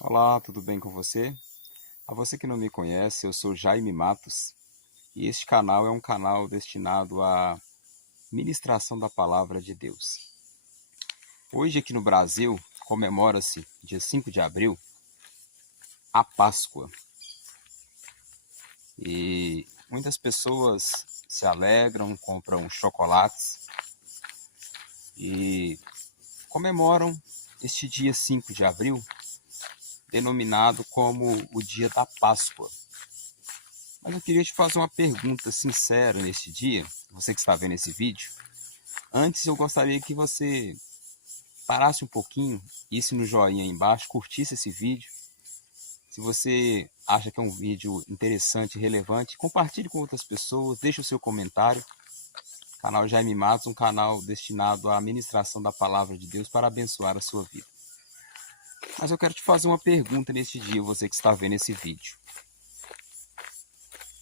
Olá, tudo bem com você? A você que não me conhece, eu sou Jaime Matos e este canal é um canal destinado à ministração da palavra de Deus. Hoje aqui no Brasil comemora-se, dia 5 de abril, a Páscoa e muitas pessoas se alegram, compram chocolates e comemoram este dia 5 de abril, denominado como o dia da Páscoa. Mas eu queria te fazer uma pergunta sincera neste dia, você que está vendo esse vídeo. Antes eu gostaria que você parasse um pouquinho, isse no joinha aí embaixo, curtisse esse vídeo. Se você acha que é um vídeo interessante e relevante, compartilhe com outras pessoas, deixe o seu comentário. O canal Jaime Matos, um canal destinado à ministração da palavra de Deus para abençoar a sua vida. Mas eu quero te fazer uma pergunta neste dia, você que está vendo esse vídeo.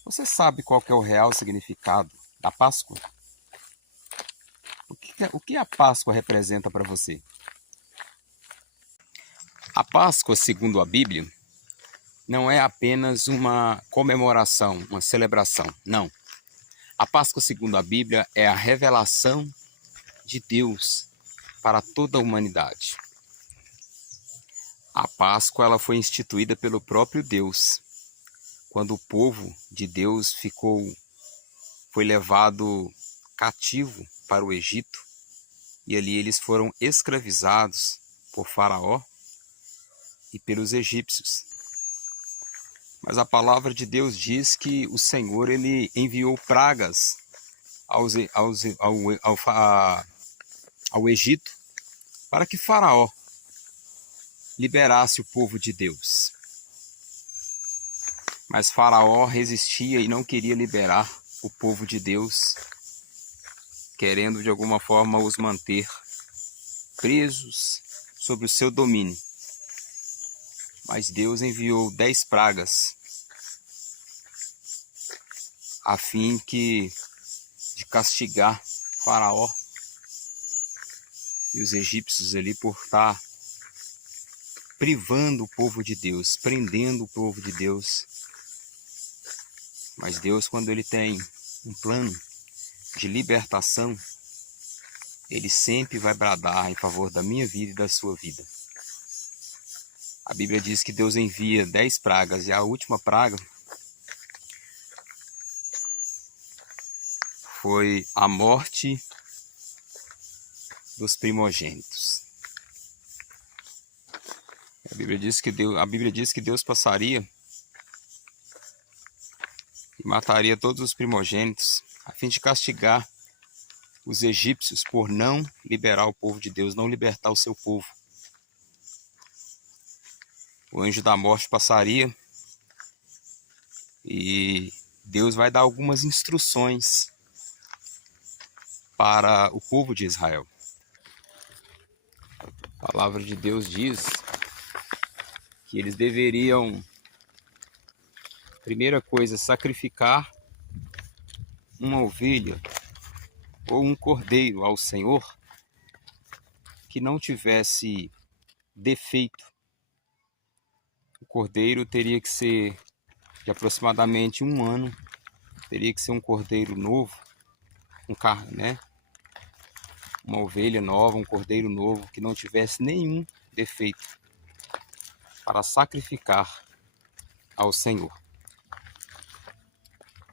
Você sabe qual que é o real significado da Páscoa? O que a Páscoa representa para você? A Páscoa, segundo a Bíblia, não é apenas uma comemoração, uma celebração. Não. A Páscoa, segundo a Bíblia, é a revelação de Deus para toda a humanidade. A Páscoa ela foi instituída pelo próprio Deus, quando o povo de Deus foi levado cativo para o Egito, e ali eles foram escravizados por Faraó e pelos egípcios. Mas a palavra de Deus diz que o Senhor ele enviou pragas ao Egito para que Faraó liberasse o povo de Deus. Mas Faraó resistia e não queria liberar o povo de Deus, querendo de alguma forma os manter presos sob o seu domínio. Mas Deus enviou 10 pragas a fim de castigar Faraó e os egípcios ali por estar privando o povo de Deus, prendendo o povo de Deus. Mas Deus, quando ele tem um plano de libertação, ele sempre vai bradar em favor da minha vida e da sua vida. A Bíblia diz que Deus envia 10 pragas e a última praga foi a morte dos primogênitos. A Bíblia diz que Deus passaria e mataria todos os primogênitos a fim de castigar os egípcios por não liberar o povo de Deus, não libertar o seu povo. O anjo da morte passaria e Deus vai dar algumas instruções para o povo de Israel. A palavra de Deus diz que eles deveriam, primeira coisa, sacrificar uma ovelha ou um cordeiro ao Senhor que não tivesse defeito. O cordeiro teria que ser de aproximadamente 1 ano, teria que ser um cordeiro novo, né? Uma ovelha nova, um cordeiro novo que não tivesse nenhum defeito para sacrificar ao Senhor.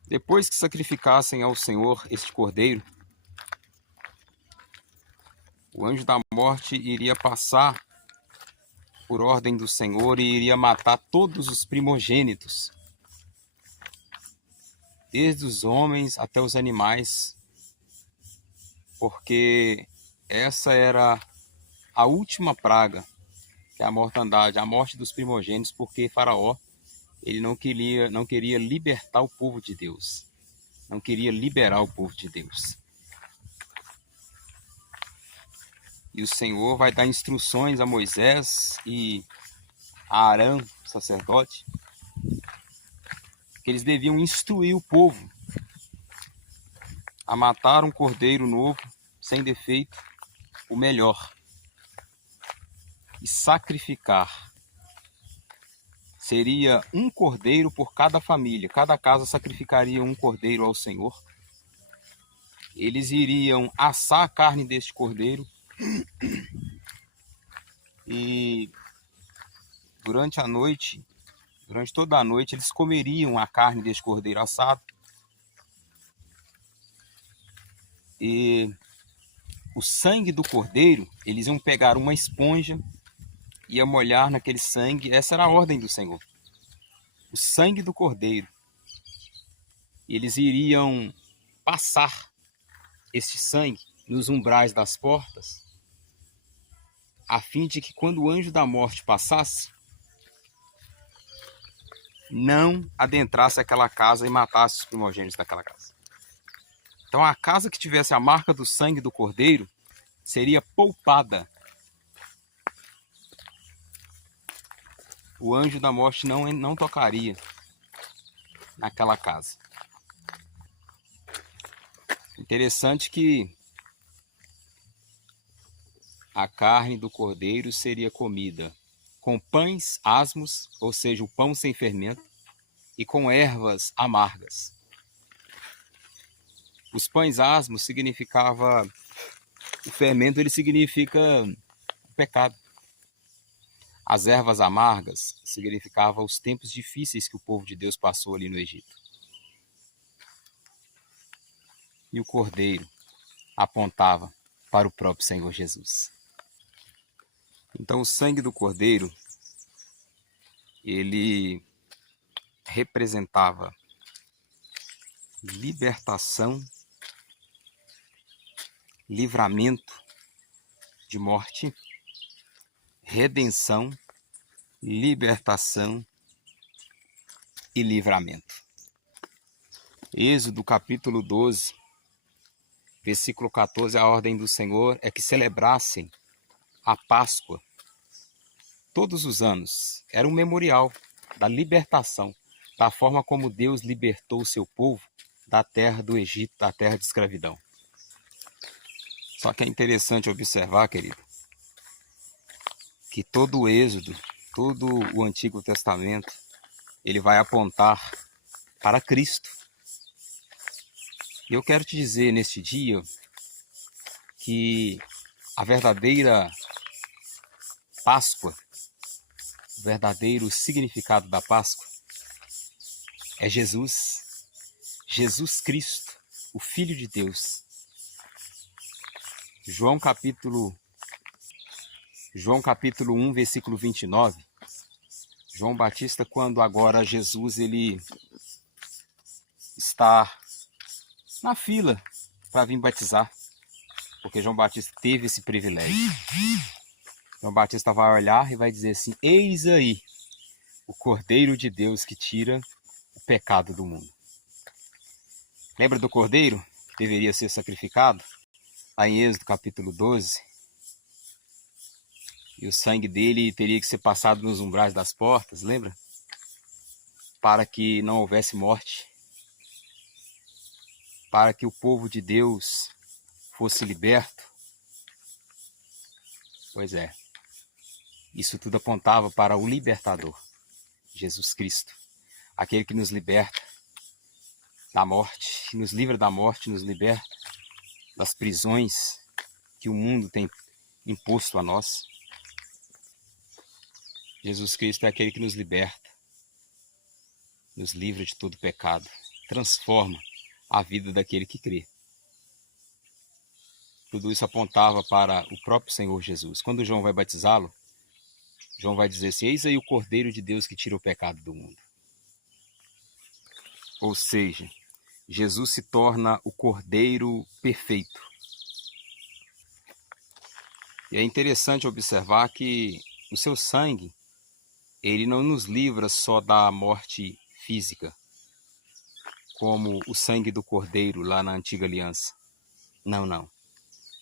Depois que sacrificassem ao Senhor este cordeiro, o anjo da morte iria passar por ordem do Senhor e iria matar todos os primogênitos, desde os homens até os animais, porque essa era a última praga, que é a mortandade, a morte dos primogênitos, porque Faraó ele não queria libertar o povo de Deus, não queria liberar o povo de Deus. E o Senhor vai dar instruções a Moisés e a Arão, sacerdote, que eles deviam instruir o povo a matar um cordeiro novo, sem defeito, o melhor, e sacrificar seria um cordeiro por cada família. Cada casa sacrificaria um cordeiro ao Senhor. Eles iriam assar a carne deste cordeiro e durante a noite, durante toda a noite, eles comeriam a carne deste cordeiro assado. E o sangue do cordeiro, eles iam pegar uma esponja, ia molhar naquele sangue. Essa era a ordem do Senhor. O sangue do cordeiro. Eles iriam passar este sangue nos umbrais das portas, a fim de que quando o anjo da morte passasse, não adentrasse aquela casa e matasse os primogênitos daquela casa. Então a casa que tivesse a marca do sangue do cordeiro seria poupada. O anjo da morte não tocaria naquela casa. Interessante que a carne do cordeiro seria comida com pães asmos, ou seja, o pão sem fermento, e com ervas amargas. Os pães asmos significava, o fermento ele significa o pecado. As ervas amargas significavam os tempos difíceis que o povo de Deus passou ali no Egito. E o cordeiro apontava para o próprio Senhor Jesus. Então o sangue do cordeiro, ele representava libertação, livramento de morte, redenção, libertação e livramento. Êxodo capítulo 12, versículo 14, a ordem do Senhor é que celebrassem a Páscoa todos os anos. Era um memorial da libertação, da forma como Deus libertou o seu povo da terra do Egito, da terra de escravidão. Só que é interessante observar, querido, que todo o Êxodo, todo o Antigo Testamento, ele vai apontar para Cristo. E eu quero te dizer neste dia que a verdadeira Páscoa, o verdadeiro significado da Páscoa é Jesus, Jesus Cristo, o Filho de Deus. João capítulo 1, versículo 29. João Batista, quando agora Jesus ele está na fila para vir batizar, porque João Batista teve esse privilégio. João Batista vai olhar e vai dizer assim: eis aí o Cordeiro de Deus que tira o pecado do mundo. Lembra do Cordeiro que deveria ser sacrificado? Lá em Êxodo capítulo 12. E o sangue dele teria que ser passado nos umbrais das portas, lembra? Para que não houvesse morte. Para que o povo de Deus fosse liberto. Pois é. Isso tudo apontava para o libertador, Jesus Cristo. Aquele que nos liberta da morte, que nos livra da morte, nos liberta das prisões que o mundo tem imposto a nós. Jesus Cristo é aquele que nos liberta, nos livra de todo pecado, transforma a vida daquele que crê. Tudo isso apontava para o próprio Senhor Jesus. Quando João vai batizá-lo, João vai dizer assim: eis aí o Cordeiro de Deus que tira o pecado do mundo. Ou seja, Jesus se torna o Cordeiro perfeito. E é interessante observar que o seu sangue, ele não nos livra só da morte física, como o sangue do Cordeiro lá na Antiga Aliança. Não, não.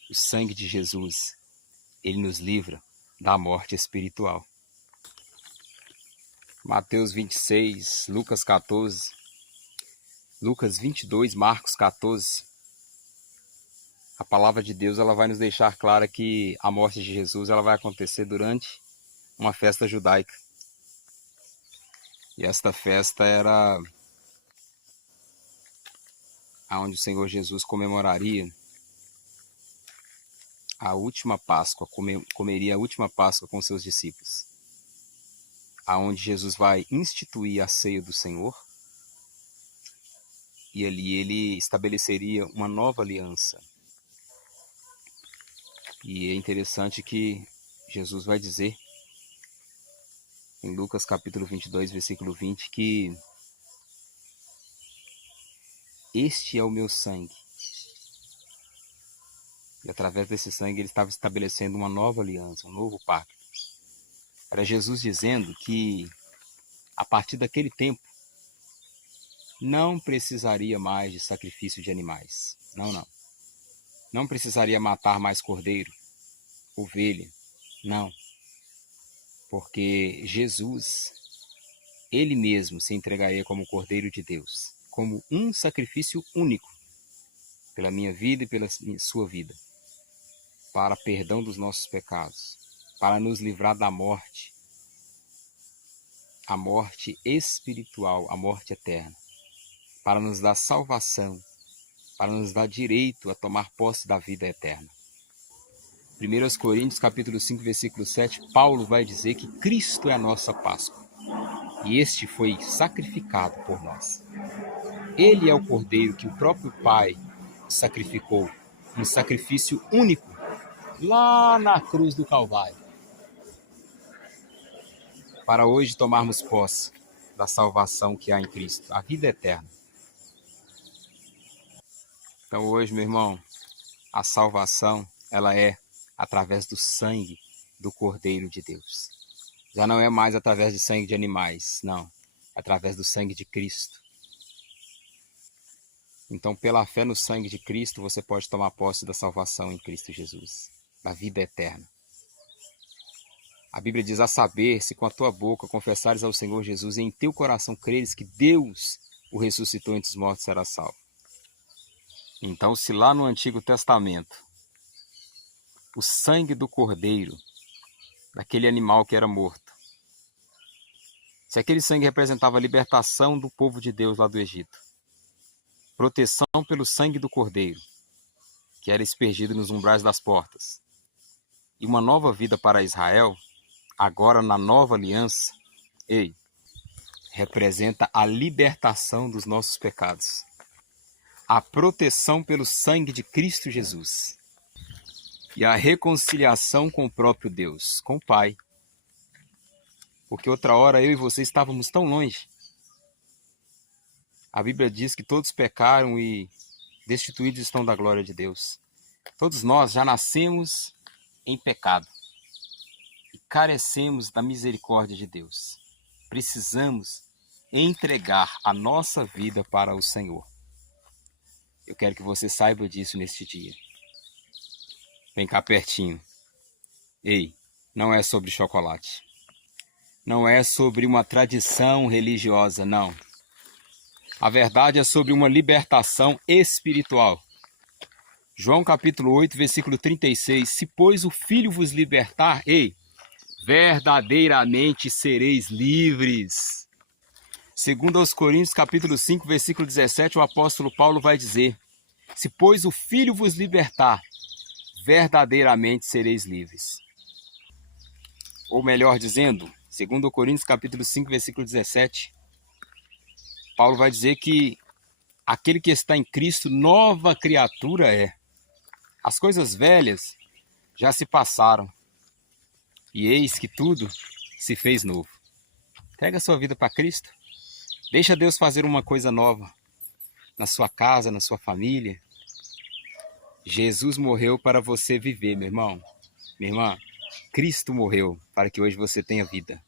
O sangue de Jesus, ele nos livra da morte espiritual. Mateus 26, Lucas 14, Lucas 22, Marcos 14. A palavra de Deus ela vai nos deixar clara que a morte de Jesus ela vai acontecer durante uma festa judaica. E esta festa era onde o Senhor Jesus comemoraria a última Páscoa, comeria a última Páscoa com seus discípulos, aonde Jesus vai instituir a ceia do Senhor, e ali ele estabeleceria uma nova aliança. E é interessante que Jesus vai dizer, em Lucas capítulo 22, versículo 20, que este é o meu sangue. E através desse sangue ele estava estabelecendo uma nova aliança, um novo pacto. Era Jesus dizendo que a partir daquele tempo não precisaria mais de sacrifício de animais. Não. Não precisaria matar mais cordeiro, ovelha. Não. Porque Jesus, ele mesmo se entregaria como Cordeiro de Deus, como um sacrifício único, pela minha vida e pela sua vida, para perdão dos nossos pecados, para nos livrar da morte, a morte espiritual, a morte eterna, para nos dar salvação, para nos dar direito a tomar posse da vida eterna. 1 Coríntios capítulo 5, versículo 7, Paulo vai dizer que Cristo é a nossa Páscoa, e este foi sacrificado por nós. Ele é o Cordeiro que o próprio Pai sacrificou, um sacrifício único, lá na cruz do Calvário, para hoje tomarmos posse da salvação que há em Cristo, a vida eterna. Então hoje, meu irmão, a salvação, ela é através do sangue do Cordeiro de Deus. Já não é mais através de sangue de animais, não. Através do sangue de Cristo. Então, pela fé no sangue de Cristo, você pode tomar posse da salvação em Cristo Jesus, da vida eterna. A Bíblia diz, a saber, se com a tua boca confessares ao Senhor Jesus e em teu coração creres que Deus o ressuscitou entre os mortos, será salvo. Então, se lá no Antigo Testamento, o sangue do cordeiro, daquele animal que era morto, se aquele sangue representava a libertação do povo de Deus lá do Egito, proteção pelo sangue do cordeiro, que era aspergido nos umbrais das portas, e uma nova vida para Israel, agora na nova aliança, representa a libertação dos nossos pecados, a proteção pelo sangue de Cristo Jesus, e a reconciliação com o próprio Deus, com o Pai. Porque outra hora eu e você estávamos tão longe. A Bíblia diz que todos pecaram e destituídos estão da glória de Deus. Todos nós já nascemos em pecado e carecemos da misericórdia de Deus. Precisamos entregar a nossa vida para o Senhor. Eu quero que você saiba disso neste dia. Vem cá pertinho. Não é sobre chocolate. Não é sobre uma tradição religiosa, não. A verdade é sobre uma libertação espiritual. João capítulo 8, versículo 36. Se, pois, o Filho vos libertar, verdadeiramente sereis livres. Segundo aos Coríntios capítulo 5, versículo 17, o apóstolo Paulo vai dizer, se, pois, o Filho vos libertar, verdadeiramente sereis livres. Ou melhor dizendo, segundo Coríntios capítulo 5, versículo 17, Paulo vai dizer que aquele que está em Cristo, nova criatura é. As coisas velhas já se passaram, e eis que tudo se fez novo. Entrega a sua vida para Cristo, deixa Deus fazer uma coisa nova na sua casa, na sua família. Jesus morreu para você viver, meu irmão, minha irmã. Cristo morreu para que hoje você tenha vida.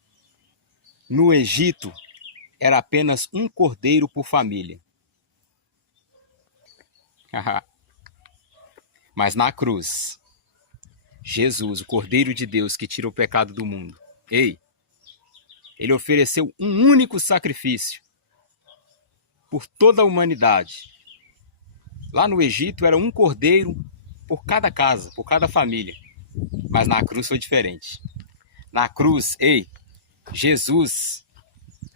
No Egito, era apenas um cordeiro por família. Mas na cruz, Jesus, o Cordeiro de Deus que tira o pecado do mundo, ele ofereceu um único sacrifício por toda a humanidade. Lá no Egito era um cordeiro por cada casa, por cada família. Mas na cruz foi diferente. Na cruz, Jesus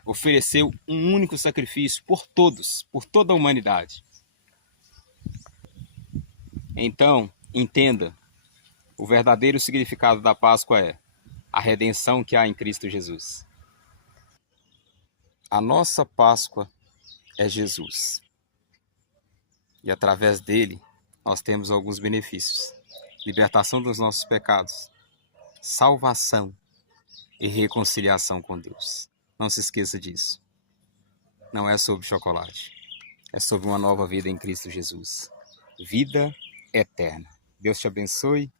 ofereceu um único sacrifício por todos, por toda a humanidade. Então, entenda, o verdadeiro significado da Páscoa é a redenção que há em Cristo Jesus. A nossa Páscoa é Jesus. E através dele, nós temos alguns benefícios: libertação dos nossos pecados, salvação e reconciliação com Deus. Não se esqueça disso. Não é sobre chocolate. É sobre uma nova vida em Cristo Jesus. Vida eterna. Deus te abençoe